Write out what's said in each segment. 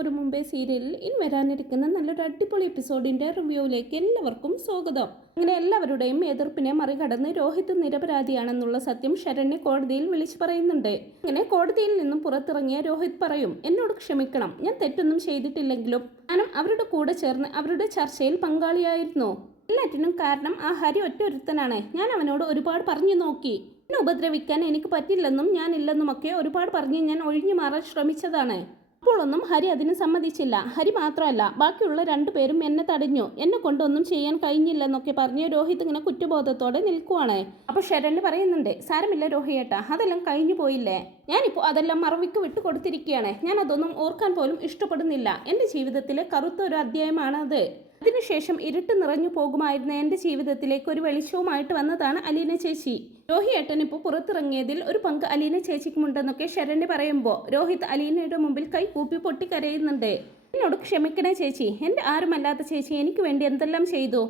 ഒരു മുംബൈ സീരിയലിൽ ഇനി വരാനിരിക്കുന്ന നല്ലൊരു അടിപൊളി എപ്പിസോഡിന്റെ റിവ്യൂവിലേക്ക് എല്ലാവർക്കും സ്വാഗതം. അങ്ങനെ എല്ലാവരുടെയും എതിർപ്പിനെ മറികടന്ന് രോഹിത് നിരപരാധിയാണെന്നുള്ള സത്യം ശരണ്യ കോടതിയിൽ വിളിച്ചു പറയുന്നുണ്ട്. അങ്ങനെ കോടതിയിൽ നിന്നും പുറത്തിറങ്ങിയ രോഹിത് പറയും, എന്നോട് ക്ഷമിക്കണം, ഞാൻ തെറ്റൊന്നും ചെയ്തിട്ടില്ലെങ്കിലും ഞാനും അവരുടെ കൂടെ ചേർന്ന് അവരുടെ ചർച്ചയിൽ പങ്കാളിയായിരുന്നു. എല്ലാറ്റിനും കാരണം ആ ഹരി ഒറ്റൊരുത്തനാണ്. ഞാൻ അവനോട് ഒരുപാട് പറഞ്ഞു നോക്കി. എന്നെ ഉപദ്രവിക്കാൻ എനിക്ക് പറ്റില്ലെന്നും ഞാനില്ലെന്നുമൊക്കെ ഒരുപാട് പറഞ്ഞ് ഞാൻ ഒഴിഞ്ഞു മാറാൻ ശ്രമിച്ചതാണ്. അപ്പോഴൊന്നും ഹരി അതിന് സമ്മതിച്ചില്ല. ഹരി മാത്രമല്ല, ബാക്കിയുള്ള രണ്ടുപേരും എന്നെ തടഞ്ഞു. എന്നെ കൊണ്ടൊന്നും ചെയ്യാൻ കഴിഞ്ഞില്ലെന്നൊക്കെ പറഞ്ഞ് രോഹിത് ഇങ്ങനെ കുറ്റബോധത്തോടെ നിൽക്കുവാണ്. അപ്പോൾ ശരണ്യ പറയുന്നുണ്ട്, സാരമില്ല രോഹിയേട്ടാ, അതെല്ലാം കഴിഞ്ഞു പോയില്ലേ. ഞാനിപ്പോൾ അതെല്ലാം മറവിക്ക് വിട്ടുകൊടുത്തിരിക്കുകയാണ്. ഞാൻ അതൊന്നും ഓർക്കാൻ പോലും ഇഷ്ടപ്പെടുന്നില്ല. എൻ്റെ ജീവിതത്തിലെ കറുത്ത ഒരു അധ്യായമാണ് അത്. അതിനുശേഷം ഇരുട്ട് നിറഞ്ഞു പോകുമായിരുന്ന എൻ്റെ ജീവിതത്തിലേക്ക് ഒരു വെളിച്ചവുമായിട്ട് വന്നതാണ് അലീന ചേച്ചി. രോഹിയേട്ടൻ ഇപ്പോൾ പുറത്തിറങ്ങിയതിൽ ഒരു പങ്ക് അലീന ചേച്ചിക്കുമുണ്ടെന്നൊക്കെ ശരണ്യ പറയുമ്പോൾ രോഹിത് അലീനയുടെ മുമ്പിൽ കൈ കൂപ്പി പൊട്ടിക്കരയുന്നുണ്ട്. എന്നോട് ക്ഷമിക്കണേ ചേച്ചി, എൻ്റെ ആരുമല്ലാത്ത ചേച്ചി എനിക്ക് വേണ്ടി എന്തെല്ലാം ചെയ്തു.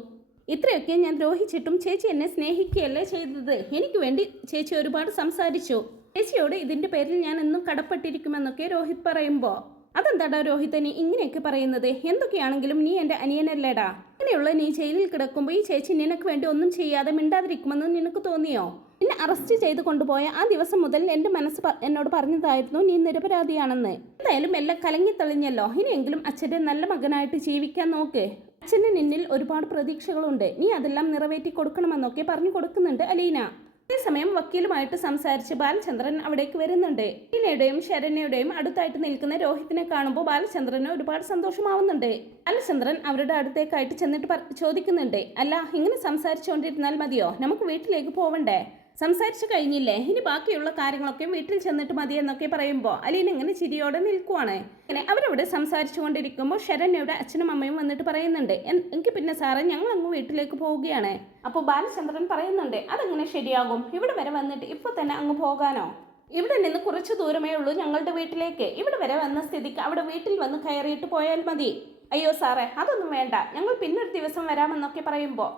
ഇത്രയൊക്കെ ഞാൻ ദ്രോഹിച്ചിട്ടും ചേച്ചി എന്നെ സ്നേഹിക്കുകയല്ലേ ചെയ്തത്. എനിക്ക് വേണ്ടി ചേച്ചി ഒരുപാട് സംസാരിച്ചു. ചേച്ചിയോട് ഇതിൻ്റെ പേരിൽ ഞാൻ എന്നും കടപ്പെട്ടിരിക്കുമെന്നൊക്കെ രോഹിത് പറയുമ്പോൾ, അതെന്താടാ രോഹിത് നീ ഇങ്ങനെയൊക്കെ പറയുന്നത്? എന്തൊക്കെയാണെങ്കിലും നീ എൻ്റെ അനിയനല്ലേടാ. അങ്ങനെയുള്ള നീ ജയിലിൽ കിടക്കുമ്പോൾ ഈ ചേച്ചി നിനക്ക് വേണ്ടി ഒന്നും ചെയ്യാതെ മിണ്ടാതിരിക്കുമെന്ന് നിനക്ക് തോന്നിയോ? എന്നെ അറസ്റ്റ് ചെയ്ത് കൊണ്ടുപോയ ആ ദിവസം മുതൽ എൻ്റെ മനസ്സ് എന്നോട് പറഞ്ഞതായിരുന്നു നീ നിരപരാധിയാണെന്ന്. എന്തായാലും എല്ലാം കലങ്ങിത്തെളിഞ്ഞല്ലോ. ഇനിയെങ്കിലും അച്ഛൻ്റെ നല്ല മകനായിട്ട് ജീവിക്കാൻ നോക്ക്. അച്ഛന് നിന്നിൽ ഒരുപാട് പ്രതീക്ഷകളുണ്ട്. നീ അതെല്ലാം നിറവേറ്റി കൊടുക്കണമെന്നൊക്കെ പറഞ്ഞു കൊടുക്കുന്നുണ്ട് അലീന. അതേസമയം വക്കീലുമായിട്ട് സംസാരിച്ച് ബാലചന്ദ്രൻ അവിടേക്ക് വരുന്നുണ്ട്. അലീനയുടെയും ശരണ്യയുടെയും അടുത്തായിട്ട് നിൽക്കുന്ന രോഹിത്തിനെ കാണുമ്പോൾ ബാലചന്ദ്രന് ഒരുപാട് സന്തോഷമാവുന്നുണ്ട്. ബാലചന്ദ്രൻ അവരുടെ അടുത്തേക്കായിട്ട് ചെന്നിട്ട് ചോദിക്കുന്നുണ്ട്, അല്ല ഇങ്ങനെ സംസാരിച്ചുകൊണ്ടിരുന്നാൽ മതിയോ? നമുക്ക് വീട്ടിലേക്ക് പോവണ്ടേ? സംസാരിച്ചു കഴിഞ്ഞില്ലേ? ഇനി ബാക്കിയുള്ള കാര്യങ്ങളൊക്കെ വീട്ടിൽ ചെന്നിട്ട് മതി എന്നൊക്കെ പറയുമ്പോൾ അലീന ഇങ്ങനെ ചിരിയോടെ നിൽക്കുവാണ്. അങ്ങനെ അവരവിടെ സംസാരിച്ചു കൊണ്ടിരിക്കുമ്പോൾ ശരണ്യയുടെ അച്ഛനും അമ്മയും വന്നിട്ട് പറയുന്നുണ്ട്, എനിക്ക് പിന്നെ സാറേ ഞങ്ങൾ അങ്ങ് വീട്ടിലേക്ക് പോവുകയാണ്. അപ്പോൾ ബാലചന്ദ്രൻ പറയുന്നുണ്ട്, അതെങ്ങനെ ശരിയാകും? ഇവിടെ വരെ വന്നിട്ട് ഇപ്പോൾ തന്നെ അങ്ങ് പോകാനോ? ഇവിടെ നിന്ന് കുറച്ച് ദൂരമേ ഉള്ളൂ ഞങ്ങളുടെ വീട്ടിലേക്ക്. ഇവിടെ വരെ വന്ന സ്ഥിതിക്ക് അവിടെ വീട്ടിൽ വന്ന് കയറിയിട്ട് പോയാൽ മതി. അയ്യോ സാറേ, അതൊന്നും വേണ്ട, ഞങ്ങൾ പിന്നൊരു ദിവസം വരാമെന്നൊക്കെ പറയുമ്പോൾ,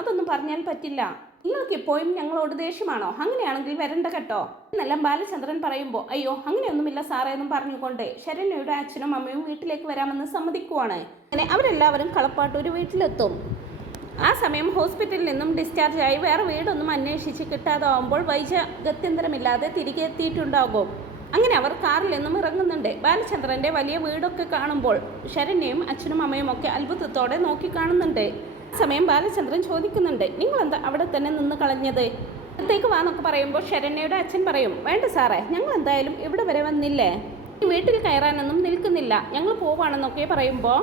അതൊന്നും പറഞ്ഞാൽ പറ്റില്ല. നിങ്ങൾക്ക് ഇപ്പോഴും ഞങ്ങളോട് ദേഷ്യമാണോ? അങ്ങനെയാണെങ്കിൽ വരണ്ട കേട്ടോ എന്നെല്ലാം ബാലചന്ദ്രൻ പറയുമ്പോൾ, അയ്യോ അങ്ങനെയൊന്നുമില്ല സാറേ എന്നും പറഞ്ഞുകൊണ്ട് ശരണ്യയുടെ അച്ഛനും അമ്മയും വീട്ടിലേക്ക് വരാമെന്ന് സമ്മതിക്കുവാണ്. അങ്ങനെ അവരെല്ലാവരും കളപ്പാട്ടൂർ വീട്ടിലെത്തും. ആ സമയം ഹോസ്പിറ്റലിൽ നിന്നും ഡിസ്ചാർജ് ആയി വേറെ വീടൊന്നും അന്വേഷിച്ച് കിട്ടാതാവുമ്പോൾ വൈജ ഗത്യന്തരമില്ലാതെ തിരികെ എത്തിയിട്ടുണ്ടാകും. അങ്ങനെ അവർ കാറിൽ നിന്നും ഇറങ്ങുന്നുണ്ട്. ബാലചന്ദ്രൻ്റെ വലിയ വീടൊക്കെ കാണുമ്പോൾ ശരണ്യയും അച്ഛനും അമ്മയും ഒക്കെ അത്ഭുതത്തോടെ നോക്കി കാണുന്നുണ്ട്. സമയം ബാലചന്ദ്രൻ ചോദിക്കുന്നുണ്ട്, നിങ്ങളെന്താ അവിടെ തന്നെ നിന്ന് കളഞ്ഞത്? അടുത്തേക്ക് വാന്നൊക്കെ പറയുമ്പോൾ ശരണ്യയുടെ അച്ഛൻ പറയും, വേണ്ട സാറേ, ഞങ്ങൾ എന്തായാലും ഇവിടെ വരെ വന്നില്ലേ, ഈ വീട്ടിൽ കയറാനൊന്നും നിൽക്കുന്നില്ല, ഞങ്ങൾ പോവാണെന്നൊക്കെ പറയുമ്പോൾ,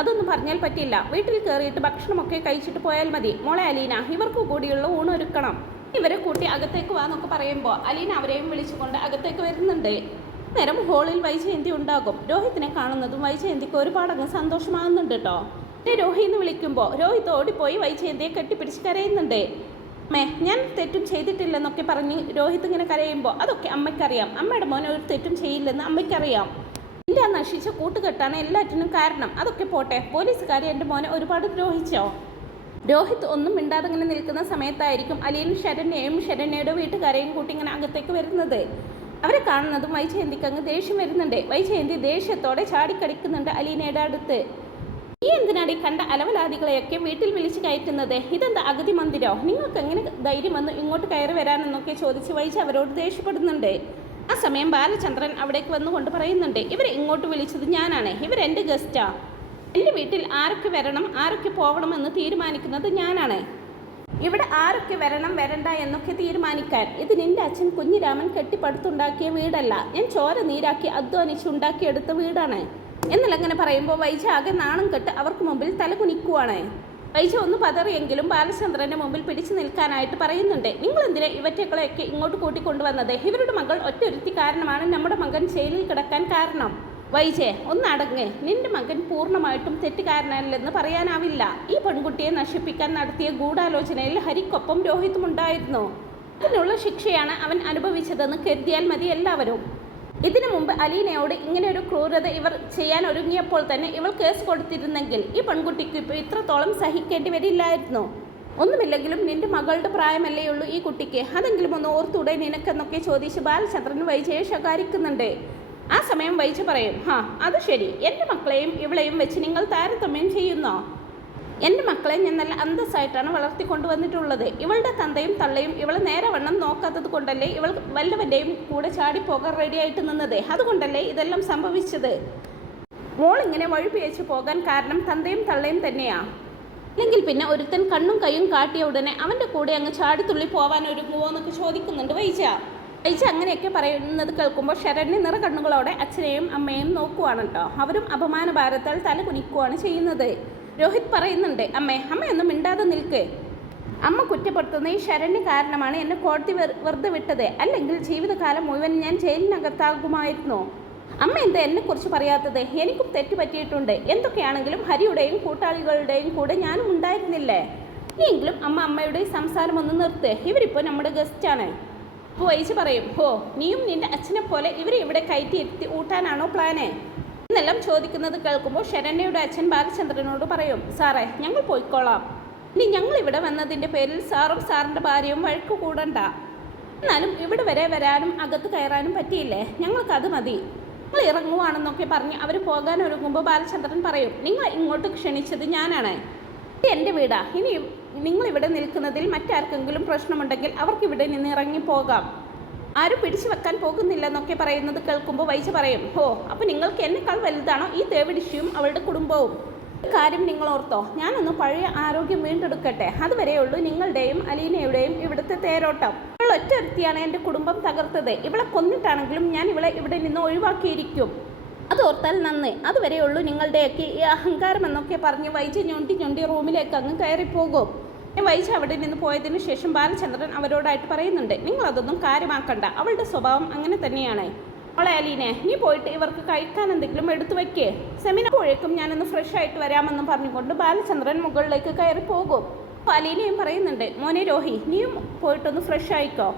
അതൊന്നും പറഞ്ഞാൽ പറ്റില്ല. വീട്ടിൽ കയറിയിട്ട് ഭക്ഷണമൊക്കെ കഴിച്ചിട്ട് പോയാൽ മതി. മോളെ അലീന, ഇവർക്ക് കൂടിയുള്ള ഊണൊരുക്കണം. ഇവരെ കൂട്ടി അകത്തേക്ക് വാന്നൊക്കെ പറയുമ്പോൾ അലീന അവരെയും വിളിച്ചുകൊണ്ട് അകത്തേക്ക് വരുന്നുണ്ട്. നേരം ഹോളിൽ വൈജയന്തി ഉണ്ടാകും. രോഹിത്തിനെ കാണുന്നതും വൈജയന്തിക്ക് ഒരുപാടങ്ങ് സന്തോഷമാകുന്നുണ്ട് കേട്ടോ. രോഹിന്ന് വിളിക്കുമ്പോൾ രോഹിത് ഓടിപ്പോയി വൈജയന്തിയെ കെട്ടിപ്പിടിച്ച് കരയുന്നുണ്ട്. അമ്മേ, ഞാൻ തെറ്റും ചെയ്തിട്ടില്ലെന്നൊക്കെ പറഞ്ഞ് രോഹിത് ഇങ്ങനെ കരയുമ്പോൾ, അതൊക്കെ അമ്മയ്ക്കറിയാം. അമ്മയുടെ മോൻ ഒരു തെറ്റും ചെയ്യില്ലെന്ന് അമ്മയ്ക്കറിയാം. എൻ്റെ ആ നശിച്ച കൂട്ടുകെട്ടാണ് എല്ലാറ്റിനും കാരണം. അതൊക്കെ പോട്ടെ, പോലീസുകാർ എൻ്റെ മോനെ ഒരുപാട് ദ്രോഹിച്ചോ? രോഹിത് ഒന്നും മിണ്ടാതെ ഇങ്ങനെ നിൽക്കുന്ന സമയത്തായിരിക്കും അലീന ശരണ്യയും ശരണ്യയുടെ വീട്ടുകാരെയും കൂട്ടി ഇങ്ങനെ അകത്തേക്ക് വരുന്നത്. അവരെ കാണുന്നതും വൈജയന്തിക്ക് അങ്ങ് ദേഷ്യം വരുന്നുണ്ട്. വൈജയന്തി ദേഷ്യത്തോടെ ചാടിക്കടിക്കുന്നുണ്ട് അലീനയുടെ അടുത്ത്. ഈ എന്തിനാടി കണ്ട അലവലാദികളെയൊക്കെ വീട്ടിൽ വിളിച്ച് കയറ്റുന്നത്? ഇതെന്താ അഗതി മന്ദിരോ? നിങ്ങൾക്ക് എങ്ങനെ ധൈര്യം വന്ന് ഇങ്ങോട്ട് കയറി വരാനെന്നൊക്കെ ചോദിച്ച് വൈജ അവരോട് ദേഷ്യപ്പെടുന്നുണ്ട്. ആ സമയം ബാലചന്ദ്രൻ അവിടേക്ക് വന്നുകൊണ്ട് പറയുന്നുണ്ട്, ഇവരെ ഇങ്ങോട്ട് വിളിച്ചത് ഞാനാണ്. ഇവരെൻ്റെ ഗസ്റ്റാ. എൻ്റെ വീട്ടിൽ ആരൊക്കെ വരണം ആരൊക്കെ പോകണമെന്ന് തീരുമാനിക്കുന്നത് ഞാനാണ്. ഇവിടെ ആരൊക്കെ വരണം വരണ്ട എന്നൊക്കെ തീരുമാനിക്കാൻ ഇത് നിന്റെ അച്ഛൻ കുഞ്ഞിരാമൻ കെട്ടിപ്പടുത്തുണ്ടാക്കിയ വീടല്ല. ഞാൻ ചോര നീരാക്കി അധ്വാനിച്ചുണ്ടാക്കിയെടുത്ത വീടാണ് എന്നല്ലങ്ങനെ പറയുമ്പോൾ വൈജ ആകെ നാണം കെട്ട് അവർക്ക് മുമ്പിൽ തലകുനിക്കുവാണ്. വൈജ ഒന്ന് പതറിയെങ്കിലും ബാലചന്ദ്രൻ്റെ മുമ്പിൽ പിടിച്ചു നിൽക്കാനായിട്ട് പറയുന്നുണ്ട്, നിങ്ങളെന്തിനാ ഇവറ്റകളെയൊക്കെ ഇങ്ങോട്ട് കൂട്ടിക്കൊണ്ടുവന്നത്? ഇവരുടെ മകൾ ഒറ്റൊരുത്തി കാരണമാണ് നമ്മുടെ മകൻ ജയിലിൽ കിടക്കാൻ കാരണം. വൈജെ, ഒന്നടങ്ങ്. നിന്റെ മകൻ പൂർണ്ണമായിട്ടും തെറ്റുകാരനല്ലെന്ന് പറയാനാവില്ല. ഈ പെൺകുട്ടിയെ നശിപ്പിക്കാൻ നടത്തിയ ഗൂഢാലോചനയിൽ ഹരിക്കൊപ്പം രോഹിത്തും ഉണ്ടായിരുന്നു. അതിനുള്ള ശിക്ഷയാണ് അവൻ അനുഭവിച്ചതെന്ന് കരുതിയാൽ മതി എല്ലാവരും. ഇതിനു മുമ്പ് അലീനയോട് ഇങ്ങനെ ഒരു ക്രൂരത ഇവർ ചെയ്യാൻ ഒരുങ്ങിയപ്പോൾ തന്നെ ഇവൾ കേസ് കൊടുത്തിരുന്നെങ്കിൽ ഈ പെൺകുട്ടിക്ക് ഇപ്പോൾ ഇത്രത്തോളം സഹിക്കേണ്ടി വരില്ലായിരുന്നു. ഒന്നുമില്ലെങ്കിലും നിന്റെ മകളുടെ പ്രായമല്ലേ ഉള്ളൂ ഈ കുട്ടിക്ക്, അതെങ്കിലും ഒന്ന് ഓർത്തൂടെ നിനക്കെന്നൊക്കെ ചോദിച്ച് ബാലചന്ദ്രൻ വൈജയെ ശകാരിക്കുന്നുണ്ട്. ആ സമയം വൈജു പറയും, അത് ശരി, എൻ്റെ മക്കളെയും ഇവളെയും വെച്ച് നിങ്ങൾ താരതമ്യം ചെയ്യുന്നോ? എൻ്റെ മക്കളെ ഞാൻ നല്ല അന്തസ്സായിട്ടാണ് വളർത്തിക്കൊണ്ടുവന്നിട്ടുള്ളത്. ഇവളുടെ തന്തയും തള്ളയും ഇവളെ നേരെ വണ്ണം നോക്കാത്തത് കൊണ്ടല്ലേ ഇവൾ വല്ലവൻ്റെയും കൂടെ ചാടിപ്പോകാൻ റെഡിയായിട്ട് നിന്നത്. അതുകൊണ്ടല്ലേ ഇതെല്ലാം സംഭവിച്ചത്. മോളിങ്ങനെ വഴിപിഴച്ചു പോകാൻ കാരണം തന്തയും തള്ളയും തന്നെയാ. അല്ലെങ്കിൽ പിന്നെ ഒരുത്തൻ കണ്ണും കൈയും കാട്ടിയ ഉടനെ അവൻ്റെ കൂടെ അങ്ങ് ചാടിത്തുള്ളി പോവാൻ ഒരുങ്ങുമോ എന്നൊക്കെ ചോദിക്കുന്നുണ്ട് വൈജ. അങ്ങനെയൊക്കെ പറയുന്നത് കേൾക്കുമ്പോൾ ശരണ്യ നിറ കണ്ണുകളോടെ അച്ഛനെയും അമ്മയും നോക്കുവാണ് കേട്ടോ. അവരും അപമാനഭാരത്താൽ തല കുനിക്കുവാണ് ചെയ്യുന്നത്. രോഹിത് പറയുന്നുണ്ട്, അമ്മയൊന്നും മിണ്ടാതെ നിൽക്ക്. അമ്മ കുറ്റപ്പെടുത്തുന്ന ഈ ശരണ്യ കാരണമാണ് എന്നെ കോടതി വെറുതെ വിട്ടത്. അല്ലെങ്കിൽ ജീവിതകാലം മുഴുവൻ ഞാൻ ജയിലിനകത്താകുമായിരുന്നു. അമ്മ എന്താ എന്നെക്കുറിച്ച് പറയാത്തത്? എനിക്കും തെറ്റ് പറ്റിയിട്ടുണ്ട്. എന്തൊക്കെയാണെങ്കിലും ഹരിയുടെയും കൂട്ടാളികളുടെയും കൂടെ ഞാനും ഉണ്ടായിരുന്നില്ലേ? ഇനിയെങ്കിലും അമ്മയുടെ സംസാരം ഒന്ന് നിർത്ത്. ഇവരിപ്പോൾ നമ്മുടെ ഗസ്റ്റാണ്. അപ്പോൾ വൈജു പറയും, നീയും നിന്റെ അച്ഛനെ പോലെ ഇവരെ ഇവിടെ കയറ്റിയിരുത്തി ഊട്ടാനാണോ പ്ലാന് എന്നെല്ലാം ചോദിക്കുന്നത് കേൾക്കുമ്പോൾ ശരണ്യയുടെ അച്ഛൻ ബാലചന്ദ്രനോട് പറയും, സാറേ ഞങ്ങൾ പോയിക്കോളാം. ഇനി ഞങ്ങൾ ഇവിടെ വന്നതിൻ്റെ പേരിൽ സാറും സാറിൻ്റെ ഭാര്യയും വഴക്ക് കൂടണ്ട. എന്നാലും ഇവിടെ വരെ വരാനും അകത്ത് കയറാനും പറ്റിയില്ലേ? ഞങ്ങൾക്കത് മതി. നിങ്ങൾ ഇറങ്ങുവാണെന്നൊക്കെ പറഞ്ഞ് അവർ പോകാൻ ഒരുങ്ങുമ്പോൾ ബാലചന്ദ്രൻ പറയും, നിങ്ങൾ ഇങ്ങോട്ട് ക്ഷണിച്ചത് ഞാനാണ്. എൻ്റെ വീടാ. ഇനി നിങ്ങളിവിടെ നിൽക്കുന്നതിൽ മറ്റാർക്കെങ്കിലും പ്രശ്നമുണ്ടെങ്കിൽ അവർക്കിവിടെ നിന്ന് ഇറങ്ങിപ്പോകാം. ആരും പിടിച്ചു വെക്കാൻ പോകുന്നില്ലെന്നൊക്കെ പറയുന്നത് കേൾക്കുമ്പോൾ വൈജ പറയും, അപ്പോൾ നിങ്ങൾക്ക് എന്നെക്കാൾ വലുതാണോ ഈ തേവിടിശിയും അവളുടെ കുടുംബവും? കാര്യം നിങ്ങൾ ഓർത്തോ, ഞാനൊന്ന് പഴയ ആരോഗ്യം വീണ്ടെടുക്കട്ടെ. അതുവരെയുള്ളൂ നിങ്ങളുടെയും അലീനയുടെയും ഇവിടുത്തെ തേരോട്ടം. ഇവൾ ഒറ്റൊരുത്തിയാണ് എൻ്റെ കുടുംബം തകർത്തത്. ഇവളെ കൊന്നിട്ടാണെങ്കിലും ഞാൻ ഇവളെ ഇവിടെ നിന്ന് ഒഴിവാക്കിയിരിക്കും. അതോർത്താൽ നന്ന്. അതുവരെയുള്ളൂ നിങ്ങളുടെയൊക്കെ ഈ അഹങ്കാരം എന്നൊക്കെ പറഞ്ഞ് വൈജ ഞൊണ്ടി റൂമിലേക്ക് അങ്ങ് കയറിപ്പോകും. വൈജ അവിടെ നിന്ന് പോയതിനു ശേഷം ബാലചന്ദ്രൻ അവരോടായിട്ട് പറയുന്നുണ്ട്, നിങ്ങളതൊന്നും കാര്യമാക്കണ്ട. അവളുടെ സ്വഭാവം അങ്ങനെ തന്നെയാണ്. അവളെ അലീനെ, നീ പോയിട്ട് ഇവർക്ക് കഴിക്കാൻ എന്തെങ്കിലും എടുത്തു വയ്ക്കേ. സെമിനാപ്പോഴേക്കും ഞാനൊന്ന് ഫ്രഷ് ആയിട്ട് വരാമെന്നും പറഞ്ഞുകൊണ്ട് ബാലചന്ദ്രൻ മുകളിലേക്ക് കയറി പോകും. അപ്പോൾ അലീനയും പറയുന്നുണ്ട്, മോനെ രോഹി, നീയും പോയിട്ടൊന്ന് ഫ്രഷ് ആയിക്കോ.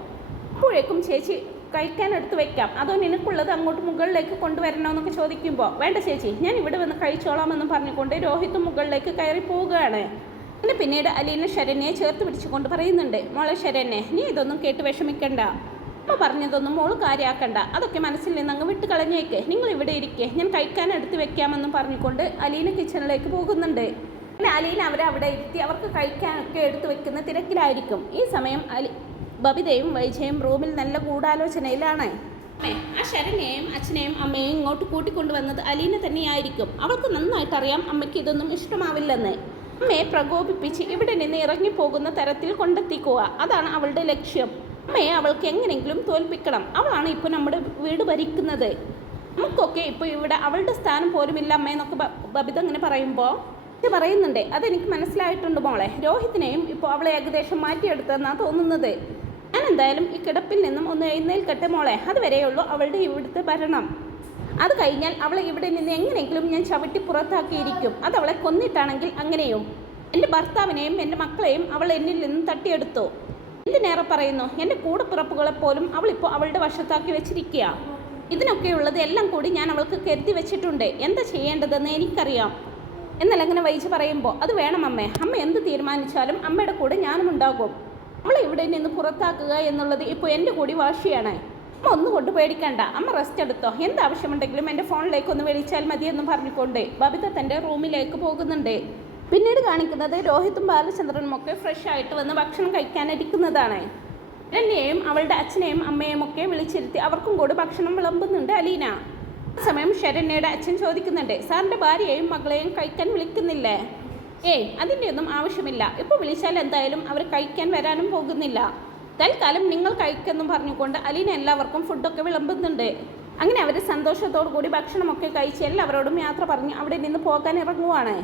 അപ്പോഴേക്കും ചേച്ചി കഴിക്കാൻ എടുത്ത് വയ്ക്കാം. അതോ നിനക്കുള്ളത് അങ്ങോട്ട് മുകളിലേക്ക് കൊണ്ടുവരണമെന്നൊക്കെ ചോദിക്കുമ്പോൾ, വേണ്ട ചേച്ചി, ഞാൻ ഇവിടെ വന്ന് കഴിച്ചോളാമെന്നും പറഞ്ഞുകൊണ്ട് രോഹിത്തും മുകളിലേക്ക് കയറി പോവുകയാണ്. അങ്ങനെ പിന്നീട് അലീന ശരണ്യെ ചേർത്ത് പിടിച്ചുകൊണ്ട് പറയുന്നുണ്ട്, മോളെ ശരണ്യെ, നീ ഇതൊന്നും കേട്ട് വിഷമിക്കണ്ട. അമ്മ പറഞ്ഞതൊന്നും മോള് കാര്യമാക്കണ്ട. അതൊക്കെ മനസ്സിൽ നിന്ന് അങ്ങ് വിട്ട് കളഞ്ഞേക്ക്. നിങ്ങൾ ഇവിടെ ഇരിക്കേ, ഞാൻ കഴിക്കാൻ എടുത്ത് വെക്കാമെന്നും പറഞ്ഞുകൊണ്ട് അലീന കിച്ചണിലേക്ക് പോകുന്നുണ്ട്. പിന്നെ അലീന അവരെ അവിടെ ഇരുത്തി അവർക്ക് കഴിക്കാനൊക്കെ എടുത്ത് വെക്കുന്ന തിരക്കിലായിരിക്കും. ഈ സമയം ബബിതയും വൈജയും റൂമിൽ നല്ല ഗൂഢാലോചനയിലാണ്. ആ ശരണ്യെയും അച്ഛനെയും അമ്മയെയും ഇങ്ങോട്ട് കൂട്ടിക്കൊണ്ടുവന്നത് അലീന തന്നെയായിരിക്കും. അവൾക്ക് നന്നായിട്ട് അറിയാം അമ്മയ്ക്ക് ഇതൊന്നും ഇഷ്ടമാവില്ലെന്ന്. അമ്മയെ പ്രകോപിപ്പിച്ച് ഇവിടെ നിന്ന് ഇറങ്ങിപ്പോകുന്ന തരത്തിൽ കൊണ്ടെത്തിക്കുക, അതാണ് അവളുടെ ലക്ഷ്യം. അമ്മയെ അവൾക്ക് എങ്ങനെയെങ്കിലും തോൽപ്പിക്കണം. അവളാണ് ഇപ്പോൾ നമ്മുടെ വീട് ഭരിക്കുന്നത്. നമുക്കൊക്കെ ഇപ്പോൾ ഇവിടെ അവളുടെ സ്ഥാനം പോലുമില്ല അമ്മയെന്നൊക്കെ ബബിത അങ്ങനെ പറയുമ്പോൾ പറയുന്നുണ്ട്, അതെനിക്ക് മനസ്സിലായിട്ടുണ്ട് മോളെ. രോഹിത്തിനെയും ഇപ്പോൾ അവളെ ഏകദേശം മാറ്റിയെടുത്തെന്നാണ് തോന്നുന്നത്. ഞാൻ എന്തായാലും ഈ കിടപ്പിൽ നിന്നും ഒന്ന് എഴുന്നേൽക്കട്ടെ മോളെ. അതുവരെയുള്ളൂ അവളുടെ ഇവിടുത്തെ ഭരണം. അത് കഴിഞ്ഞാൽ അവളെ ഇവിടെ നിന്ന് എങ്ങനെയെങ്കിലും ഞാൻ ചവിട്ടി പുറത്താക്കിയിരിക്കും. അതവളെ കൊന്നിട്ടാണെങ്കിൽ അങ്ങനെയും. എൻ്റെ ഭർത്താവിനെയും എൻ്റെ മക്കളെയും അവൾ എന്നിൽ നിന്നും തട്ടിയെടുത്തു. എന്തിനേറെ പറയുന്നു, എൻ്റെ കൂടപ്പിറപ്പുകളെപ്പോലും അവളിപ്പോൾ അവളുടെ വശത്താക്കി വെച്ചിരിക്കുക. ഇതിനൊക്കെയുള്ളത് എല്ലാം കൂടി ഞാൻ അവൾക്ക് കരുതി വെച്ചിട്ടുണ്ട്. എന്താ ചെയ്യേണ്ടതെന്ന് എനിക്കറിയാം. എന്നാൽ അങ്ങനെ വൈജ പറയുമ്പോൾ, അത് വേണം അമ്മ എന്ത് തീരുമാനിച്ചാലും അമ്മയുടെ കൂടെ ഞാനും ഉണ്ടാകും. നമ്മളെ ഇവിടെ നിന്ന് പുറത്താക്കുക എന്നുള്ളത് ഇപ്പോൾ എൻ്റെ കൂടി വാശിയാണ്. അമ്മ ഒന്നും കൊണ്ട് പേടിക്കണ്ട. അമ്മ റെസ്റ്റ് എടുത്തോ. എന്താവശ്യമുണ്ടെങ്കിലും എൻ്റെ ഫോണിലേക്ക് ഒന്ന് വിളിച്ചാൽ മതിയെന്നും പറഞ്ഞുകൊണ്ട് ബബിത തൻ്റെ റൂമിലേക്ക് പോകുന്നുണ്ട്. പിന്നീട് കാണിക്കുന്നത് രോഹിത്തും ബാലചന്ദ്രനും ഒക്കെ ഫ്രഷ് ആയിട്ട് വന്ന് ഭക്ഷണം കഴിക്കാനിരിക്കുന്നതാണ്. ശരണ്യയെയും അവളുടെ അച്ഛനെയും അമ്മയും ഒക്കെ വിളിച്ചിരുത്തി അവർക്കും കൂടി ഭക്ഷണം വിളമ്പുന്നുണ്ട് അലീന. ആ സമയം ശരണ്യയുടെ അച്ഛൻ ചോദിക്കുന്നുണ്ട്, സാറിൻ്റെ ഭാര്യയെയും മകളെയും കഴിക്കാൻ വിളിക്കുന്നില്ലേ? അതിൻ്റെ ഒന്നും ആവശ്യമില്ല. ഇപ്പോൾ വിളിച്ചാൽ എന്തായാലും അവർ കഴിക്കാൻ വരാനും പോകുന്നില്ല. തൽക്കാലം നിങ്ങൾ കഴിക്കെന്നും പറഞ്ഞുകൊണ്ട് അലീന എല്ലാവർക്കും ഫുഡൊക്കെ വിളമ്പുന്നുണ്ട്. അങ്ങനെ അവർ സന്തോഷത്തോടു കൂടി ഭക്ഷണമൊക്കെ കഴിച്ച് എല്ലാവരോടും യാത്ര പറഞ്ഞ് അവിടെ നിന്ന് പോകാൻ ഇറങ്ങുവാണ്.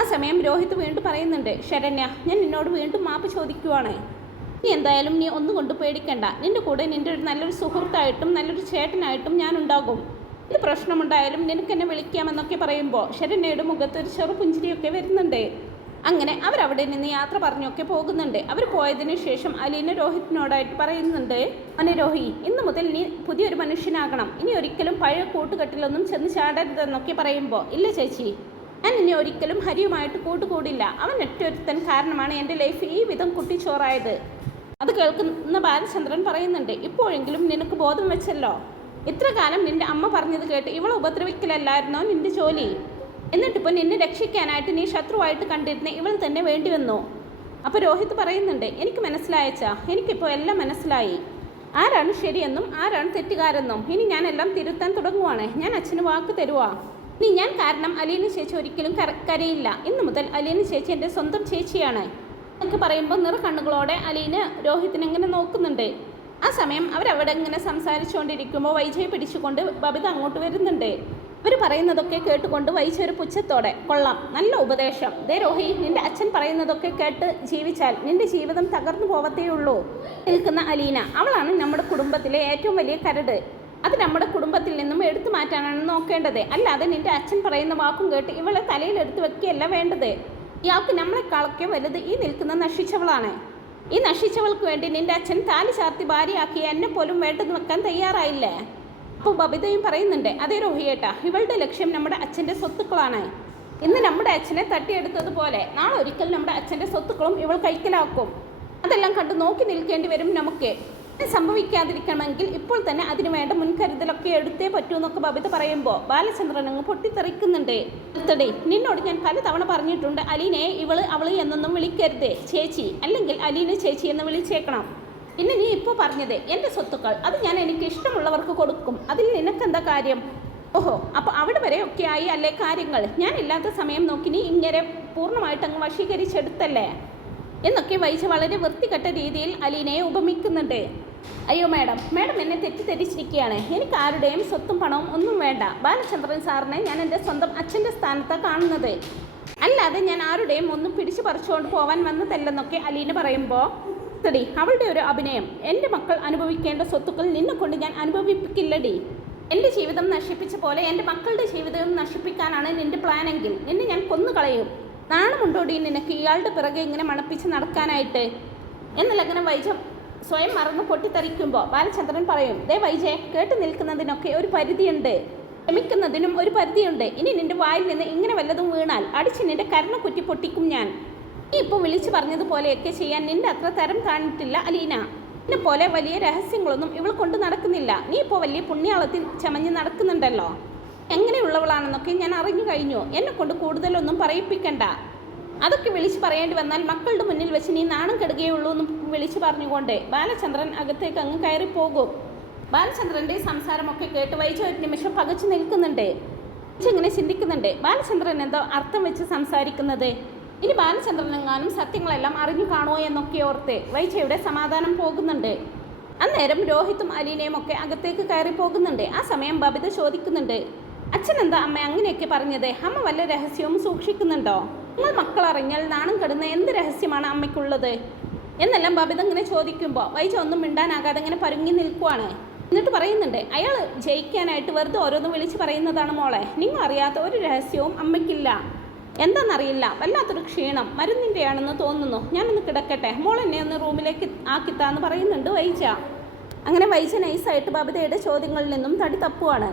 ആ സമയം രോഹിത് വീണ്ടും പറയുന്നുണ്ട്, ശരണ്യ, ഞാൻ നിന്നോട് വീണ്ടും മാപ്പ് ചോദിക്കുവാണ്. നീ എന്തായാലും നീ ഒന്നുകൊണ്ട് പേടിക്കണ്ട. നിൻ്റെ കൂടെ നിൻ്റെ ഒരു നല്ലൊരു സുഹൃത്തായിട്ടും നല്ലൊരു ചേട്ടനായിട്ടും ഞാനുണ്ടാകും. ഇത് പ്രശ്നമുണ്ടായാലും നിനക്കെന്നെ വിളിക്കാമെന്നൊക്കെ പറയുമ്പോൾ ശരണ്യയുടെ മുഖത്ത് ഒരു ചെറുപുഞ്ചിരിയൊക്കെ വരുന്നുണ്ട്. അങ്ങനെ അവരവിടെ നിന്ന് യാത്ര പറഞ്ഞൊക്കെ പോകുന്നുണ്ട്. അവർ പോയതിനു ശേഷം അലീന രോഹിത്തിനോടായിട്ട് പറയുന്നുണ്ട്, അനെ രോഹി, ഇന്ന് മുതൽ നീ പുതിയൊരു മനുഷ്യനാകണം. ഇനി ഒരിക്കലും പഴയ കൂട്ടുകെട്ടിലൊന്നും ചെന്ന് ചാടരുതെന്നൊക്കെ പറയുമ്പോൾ, ഇല്ല ചേച്ചി, ഞാൻ ഇനി ഒരിക്കലും ഹരിയുമായിട്ട് കൂട്ടുകൂടില്ല. അവൻ ഒറ്റൊരുത്തൻ കാരണമാണ് എൻ്റെ ലൈഫ് ഈ വിധം കുട്ടിച്ചോറായത്. അത് കേൾക്കുന്ന ബാലചന്ദ്രൻ പറയുന്നുണ്ട്, ഇപ്പോഴെങ്കിലും നിനക്ക് ബോധം വെച്ചല്ലോ. ഇത്ര കാലം നിന്റെ അമ്മ പറഞ്ഞത് കേട്ട് ഇവളെ ഉപദ്രവിക്കലല്ലായിരുന്നോ നിന്റെ ജോലി? എന്നിട്ടിപ്പോൾ നിന്നെ രക്ഷിക്കാനായിട്ട് നീ ശത്രുവായിട്ട് കണ്ടിരുന്ന ഇവൾ തന്നെ വേണ്ടി വന്നു. അപ്പോൾ രോഹിത് പറയുന്നുണ്ട്, എനിക്ക് മനസ്സിലായച്ചാ, എനിക്കിപ്പോൾ എല്ലാം മനസ്സിലായി. ആരാണ് ശരിയെന്നും ആരാണ് തെറ്റുകാരെന്നും ഇനി ഞാനെല്ലാം തിരുത്താൻ തുടങ്ങുവാണ്. ഞാൻ അച്ഛന് വാക്ക് തരുവാ. ഇനി ഞാൻ കാരണം അലീന ചേച്ചി ഒരിക്കലും കരയില്ല. ഇന്നു മുതൽ അലീന ചേച്ചി എൻ്റെ സ്വന്തം ചേച്ചിയാണ് എന്നൊക്കെ പറയുമ്പോൾ നിറ കണ്ണുകളോടെ അലീന രോഹിത്തിനെ ഇങ്ങനെ നോക്കുന്നുണ്ട്. ആ സമയം അവരവിടെ ഇങ്ങനെ സംസാരിച്ചുകൊണ്ടിരിക്കുമ്പോൾ വൈജയെ പിടിച്ചുകൊണ്ട് ബബിത അങ്ങോട്ട് വരുന്നുണ്ട്. ഇവർ പറയുന്നതൊക്കെ കേട്ടുകൊണ്ട് വൈജ ഒരു പുച്ഛത്തോടെ, കൊള്ളാം, നല്ല ഉപദേശം. ദേ രോഹി, നിന്റെ അച്ഛൻ പറയുന്നതൊക്കെ കേട്ട് ജീവിച്ചാൽ നിന്റെ ജീവിതം തകർന്നു പോവത്തേ ഉള്ളൂ. നിൽക്കുന്ന അലീന, അവളാണ് നമ്മുടെ കുടുംബത്തിലെ ഏറ്റവും വലിയ കരട്. അത് നമ്മുടെ കുടുംബത്തിൽ നിന്നും എടുത്തു മാറ്റാനാണ് നോക്കേണ്ടത്. അല്ലാതെ നിന്റെ അച്ഛൻ പറയുന്ന വാക്കും കേട്ട് ഇവളെ തലയിലെടുത്ത് വെക്കുകയല്ല വേണ്ടത്. ഇയാൾക്ക് നമ്മളെക്കാളൊക്കെ വലുത് ഈ നിൽക്കുന്ന നശിച്ചവളാണ്. ഈ നശിച്ചവൾക്ക് വേണ്ടി നിന്റെ അച്ഛൻ താലി ചാർത്തി ഭാര്യയാക്കി എന്നെ പോലും വേണ്ടെന്ന് വെക്കാൻ തയ്യാറായില്ലേ? അപ്പോൾ ബബിതയും പറയുന്നുണ്ട്, അതേ രോഹിയേട്ടാ, ഇവളുടെ ലക്ഷ്യം നമ്മുടെ അച്ഛൻ്റെ സ്വത്തുക്കളാണ്. ഇന്ന് നമ്മുടെ അച്ഛനെ തട്ടിയെടുത്തതുപോലെ നാളെ ഒരിക്കൽ നമ്മുടെ അച്ഛൻ്റെ സ്വത്തുക്കളും ഇവൾ കൈക്കലാക്കും. അതെല്ലാം കണ്ട് നോക്കി നിൽക്കേണ്ടി വരും നമുക്ക്. സംഭവിക്കാതിരിക്കണമെങ്കിൽ ഇപ്പോൾ തന്നെ അതിനു വേണ്ട മുൻകരുതലൊക്കെ എടുത്തേ പറ്റൂ എന്നൊക്കെ ബബിത പറയുമ്പോൾ ബാലചന്ദ്രൻ അങ്ങ് പൊട്ടിത്തെറിക്കുന്നുണ്ട്. നിർത്തടി, നിന്നോട് ഞാൻ പലതവണ പറഞ്ഞിട്ടുണ്ട്, അലീനയെ ഇവള് അവള് എന്നൊന്നും വിളിക്കരുത്, ചേച്ചി അല്ലെങ്കിൽ അലീന ചേച്ചി എന്ന് വിളിച്ചേക്കണം. പിന്നെ നീ ഇപ്പോൾ പറഞ്ഞത് എൻ്റെ സ്വത്തുക്കൾ അത് ഞാൻ എനിക്ക് ഇഷ്ടമുള്ളവർക്ക് കൊടുക്കും, അതിൽ നിനക്കെന്താ കാര്യം? ഓഹോ, അപ്പോൾ അവിടെ വരെയൊക്കെ ആയി അല്ലേ കാര്യങ്ങൾ? ഞാനില്ലാത്ത സമയം നോക്കി നീ ഇങ്ങനെ പൂർണ്ണമായിട്ട് അങ്ങ് വശീകരിച്ചെടുത്തല്ലേ എന്നൊക്കെ വൈജ വളരെ വൃത്തികെട്ട രീതിയിൽ അലീനയെ ഉപമിക്കുന്നുണ്ട്. അയ്യോ മാഡം, മാഡം എന്നെ തെറ്റിദ്ധരിച്ചിരിക്കുകയാണ്. എനിക്ക് ആരുടെയും സ്വത്തും പണവും ഒന്നും വേണ്ട. ബാലചന്ദ്രൻ സാറിനെ ഞാൻ എൻ്റെ സ്വന്തം അച്ഛൻ്റെ സ്ഥാനത്താണ് കാണുന്നത്, അല്ലാതെ ഞാൻ ആരുടെയും ഒന്നും പിടിച്ചു പറിച്ചുകൊണ്ട് പോവാൻ വന്നതല്ലെന്നൊക്കെ അലീന പറയുമ്പോൾ, തടി, അവളുടെ ഒരു അഭിനയം. എൻ്റെ മക്കൾ അനുഭവിക്കേണ്ട സ്വത്തുക്കൾ നിന്നെ കൊണ്ട് ഞാൻ അനുഭവിപ്പിക്കില്ലടി. എൻ്റെ ജീവിതം നശിപ്പിച്ച പോലെ എൻ്റെ മക്കളുടെ ജീവിതവും നശിപ്പിക്കാനാണ് നിൻ്റെ പ്ലാനെങ്കിൽ നിന്നെ ഞാൻ കൊന്നുകളയും. നാണമുണ്ടോടി നിനക്ക് ഇയാളുടെ പിറകെ ഇങ്ങനെ മണപ്പിച്ച് നടക്കാനായിട്ട് എന്നല്ല അങ്ങനെ വൈജ സ്വയം മറന്ന് പൊട്ടിത്തെറിക്കുമ്പോൾ ബാലചന്ദ്രൻ പറയും, ദേ വൈജയെ, കേട്ട് നിൽക്കുന്നതിനൊക്കെ ഒരു പരിധിയുണ്ട്, ക്ഷമിക്കുന്നതിനും ഒരു പരിധിയുണ്ട്. ഇനി നിൻ്റെ വായിൽ നിന്ന് ഇങ്ങനെ വല്ലതും വീണാൽ അടിച്ച് നിൻ്റെ കരണക്കുറ്റി പൊട്ടിക്കും ഞാൻ. നീ ഇപ്പോൾ വിളിച്ചു പറഞ്ഞതുപോലെയൊക്കെ ചെയ്യാൻ നിൻ്റെ അത്ര തരം കാണിട്ടില്ല അലീന. എന്നെ പോലെ വലിയ രഹസ്യങ്ങളൊന്നും ഇവൾ കൊണ്ട് നടക്കുന്നില്ല. നീ ഇപ്പോൾ വലിയ പുണ്യാളത്തിൽ ചമഞ്ഞ് നടക്കുന്നുണ്ടല്ലോ. എങ്ങനെയുള്ളവളാണെന്നൊക്കെ ഞാൻ അറിഞ്ഞു കഴിഞ്ഞു. എന്നെ കൊണ്ട് കൂടുതലൊന്നും പറയിപ്പിക്കണ്ട. അതൊക്കെ വിളിച്ചു പറയേണ്ടി വന്നാൽ മക്കളുടെ മുന്നിൽ വെച്ച് നീ നാണം കെടുകയുള്ളൂ എന്ന് വിളിച്ചു പറഞ്ഞുകൊണ്ട് ബാലചന്ദ്രൻ അകത്തേക്ക് അങ്ങ് കയറിപ്പോകും. ബാലചന്ദ്രൻ്റെ സംസാരമൊക്കെ കേട്ട് വൈജ ഒരു നിമിഷം പകച്ചു നിൽക്കുന്നുണ്ട്. ഇങ്ങനെ ചിന്തിക്കുന്നുണ്ട്, ബാലചന്ദ്രൻ എന്തോ അർത്ഥം വെച്ച് സംസാരിക്കുന്നത്. ഇനി ബാലചന്ദ്രനെങ്ങാനും സത്യങ്ങളെല്ലാം അറിഞ്ഞു കാണുമോ എന്നൊക്കെ ഓർത്ത് വൈജയുടെ സമാധാനം പോകുന്നുണ്ട്. അന്നേരം രോഹിത്തും അലീനയും ഒക്കെ അകത്തേക്ക് കയറി പോകുന്നുണ്ട്. ആ സമയം ബബിത ചോദിക്കുന്നുണ്ട്, അച്ഛൻ എന്താ അമ്മ അങ്ങനെയൊക്കെ പറഞ്ഞത്? അമ്മ വല്ല രഹസ്യവും സൂക്ഷിക്കുന്നുണ്ടോ? നിങ്ങൾ മക്കൾ അറിഞ്ഞാൽ നാണം കെടുന്ന എന്ത് രഹസ്യമാണ് അമ്മയ്ക്കുള്ളത് എന്നെല്ലാം ബബിത ഇങ്ങനെ ചോദിക്കുമ്പോൾ വൈജ ഒന്നും മിണ്ടാനാകാതെ ഇങ്ങനെ പരുങ്ങി നിൽക്കുവാണ്. എന്നിട്ട് പറയുന്നുണ്ട്, അയാൾ ജയിക്കാനായിട്ട് വെറുതെ ഓരോന്നും വിളിച്ച് പറയുന്നതാണ് മോളെ. നിങ്ങൾ അറിയാത്ത ഒരു രഹസ്യവും അമ്മയ്ക്കില്ല. എന്താണെന്നറിയില്ല, വല്ലാത്തൊരു ക്ഷീണം, മരുന്നിൻ്റെയാണെന്ന് തോന്നുന്നു. ഞാനൊന്ന് കിടക്കട്ടെ, മോളെന്നെ ഒന്ന് റൂമിലേക്ക് ആക്കിത്താന്ന് പറയുന്നുണ്ട് വൈജ. അങ്ങനെ വൈജ നൈസായിട്ട് ബബിതയുടെ ചോദ്യങ്ങളിൽ നിന്നും തടി തപ്പുവാണ്.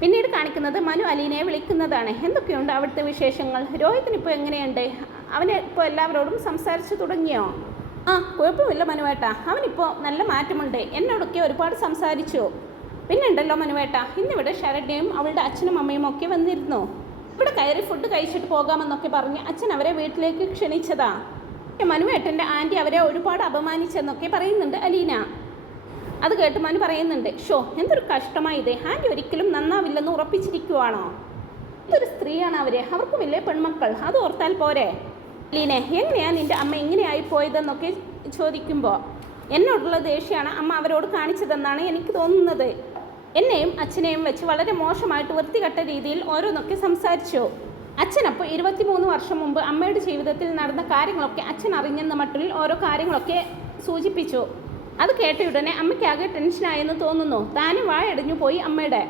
പിന്നീട് കാണിക്കുന്നത് മനു അലീനയെ വിളിക്കുന്നതാണ്. എന്തൊക്കെയുണ്ട് അവിടുത്തെ വിശേഷങ്ങൾ? രോഹിത്തിനിപ്പോൾ എങ്ങനെയുണ്ട്? അവനെ ഇപ്പോൾ എല്ലാവരോടും സംസാരിച്ചു തുടങ്ങിയോ? ആ, കുഴപ്പമില്ല മനുവേട്ട, അവനിപ്പോൾ നല്ല മാറ്റമുണ്ട്. എന്നോടൊക്കെ ഒരുപാട് സംസാരിച്ചു. പിന്നെ ഉണ്ടല്ലോ മനുവേട്ട, ഇന്നിവിടെ ശരണ്യയും അവളുടെ അച്ഛനും അമ്മയും ഒക്കെ വന്നിരുന്നു. ഇവിടെ കയറി ഫുഡ് കഴിച്ചിട്ട് പോകാമെന്നൊക്കെ പറഞ്ഞ് അച്ഛൻ അവരെ വീട്ടിലേക്ക് ക്ഷണിച്ചതാ. മനുവേട്ടൻ്റെ ആൻറ്റി അവരെ ഒരുപാട് അപമാനിച്ചെന്നൊക്കെ പറയുന്നുണ്ട് അലീന. അത് കേട്ട് മനു പറയുന്നുണ്ട്, ഷോ, എന്തൊരു കഷ്ടമായി ഇത്. ആൻറ്റി ഒരിക്കലും നന്നാവില്ലെന്ന് ഉറപ്പിച്ചിരിക്കുവാണോ? ഇതൊരു സ്ത്രീയാണ് അവർ, അവർക്കുമില്ലേ പെൺമക്കൾ, അത് ഓർത്താൽ പോരെ? അലീനെ, എങ്ങനെയാണ് നിൻ്റെ അമ്മ ഇങ്ങനെയായി പോയതെന്നൊക്കെ ചോദിക്കുമ്പോൾ, എന്നോടുള്ള ദേഷ്യമാണ് അമ്മ അവരോട് കാണിച്ചതെന്നാണ് എനിക്ക് തോന്നുന്നത്. എന്നെയും അച്ഛനെയും വെച്ച് വളരെ മോശമായിട്ട് വൃത്തികെട്ട രീതിയിൽ ഓരോന്നൊക്കെ സംസാരിച്ചു. അച്ഛനപ്പോൾ 23 വർഷം മുമ്പ് അമ്മയുടെ ജീവിതത്തിൽ നടന്ന കാര്യങ്ങളൊക്കെ അച്ഛൻ അറിഞ്ഞെന്ന മട്ടിൽ ഓരോ കാര്യങ്ങളൊക്കെ സൂചിപ്പിച്ചു. അത് കേട്ടയുടനെ അമ്മയ്ക്കാകെ ടെൻഷനായെന്ന് തോന്നുന്നു. താനും വായടഞ്ഞു പോയി അമ്മയുടെ.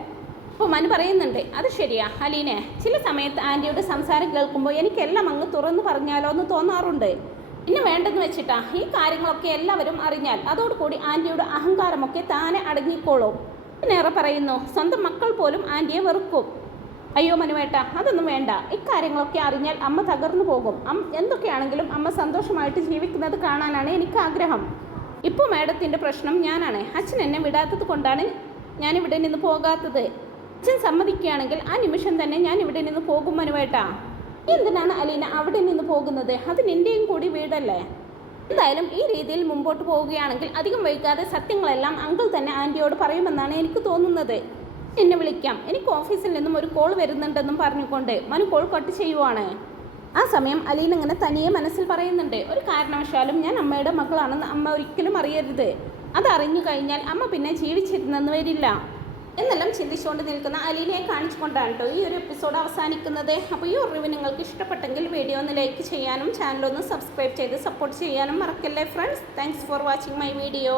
അപ്പോൾ മനു പറയുന്നുണ്ട്, അത് ശരിയാ അലീനെ, ചില സമയത്ത് ആൻറ്റിയുടെ സംസാരം കേൾക്കുമ്പോൾ എനിക്കെല്ലാം അങ്ങ് തുറന്നു പറഞ്ഞാലോ എന്ന് തോന്നാറുണ്ട്. പിന്നെ വേണ്ടെന്ന് വെച്ചിട്ടാ ഈ കാര്യങ്ങളൊക്കെ എല്ലാവരും അറിഞ്ഞാൽ അതോടുകൂടി ആൻറ്റിയുടെ അഹങ്കാരമൊക്കെ താനെ അടങ്ങിക്കോളും. പിന്നേറെ പറയുന്നു, സ്വന്തം മക്കൾ പോലും ആൻറ്റിയെ വെറുക്കും. അയ്യോ മനുവേട്ട, അതൊന്നും വേണ്ട. ഇക്കാര്യങ്ങളൊക്കെ അറിഞ്ഞാൽ അമ്മ തകർന്നു പോകും. എന്തൊക്കെയാണെങ്കിലും അമ്മ സന്തോഷമായിട്ട് ജീവിക്കുന്നത് കാണാനാണ് എനിക്ക് ആഗ്രഹം. ഇപ്പോൾ മാഡത്തിൻ്റെ പ്രശ്നം ഞാനാണ്. അച്ഛൻ എന്നെ വിടാത്തത് കൊണ്ടാണ് ഞാൻ ഇവിടെ നിന്ന് പോകാത്തത്. അച്ഛൻ സമ്മതിക്കുകയാണെങ്കിൽ ആ നിമിഷം തന്നെ ഞാൻ ഇവിടെ നിന്ന് പോകും മനുവേട്ടാ. എന്തിനാണ് അലീന അവിടെ നിന്ന് പോകുന്നത്? അത് നിൻ്റെയും കൂടി വീടല്ലേ? എന്തായാലും ഈ രീതിയിൽ മുമ്പോട്ട് പോവുകയാണെങ്കിൽ അധികം വൈകാതെ സത്യങ്ങളെല്ലാം അങ്കിൾ തന്നെ ആൻറ്റിയോട് പറയുമെന്നാണ് എനിക്ക് തോന്നുന്നത്. എന്നെ വിളിക്കാം, എനിക്ക് ഓഫീസിൽ നിന്നും ഒരു കോൾ വരുന്നുണ്ടെന്നും പറഞ്ഞുകൊണ്ട് മനു കോൾ കട്ട് ചെയ്യുവാണ്. ആ സമയം അലീന ഇങ്ങനെ തനിയെ മനസ്സിൽ പറയുന്നുണ്ട്, ഒരു കാരണവശാലും ഞാൻ അമ്മയുടെ മകളാണെന്ന് അമ്മ ഒരിക്കലും അറിയരുത്. അതറിഞ്ഞു കഴിഞ്ഞാൽ അമ്മ പിന്നെ ജീവിച്ചിരുന്നെന്ന് വരില്ല എന്നെല്ലാം ചിന്തിച്ചുകൊണ്ട് നിൽക്കുന്ന അലീനയെ കാണിച്ചുകൊണ്ടാണ് കേട്ടോ ഈ ഒരു എപ്പിസോഡ് അവസാനിക്കുന്നത്. അപ്പോൾ ഈ ഒരു റിവ്യൂ നിങ്ങൾക്ക് ഇഷ്ടപ്പെട്ടെങ്കിൽ വീഡിയോ ഒന്ന് ലൈക്ക് ചെയ്യാനും ചാനലൊന്ന് സബ്സ്ക്രൈബ് ചെയ്ത് സപ്പോർട്ട് ചെയ്യാനും മറക്കല്ലേ friends. Thanks for watching my video.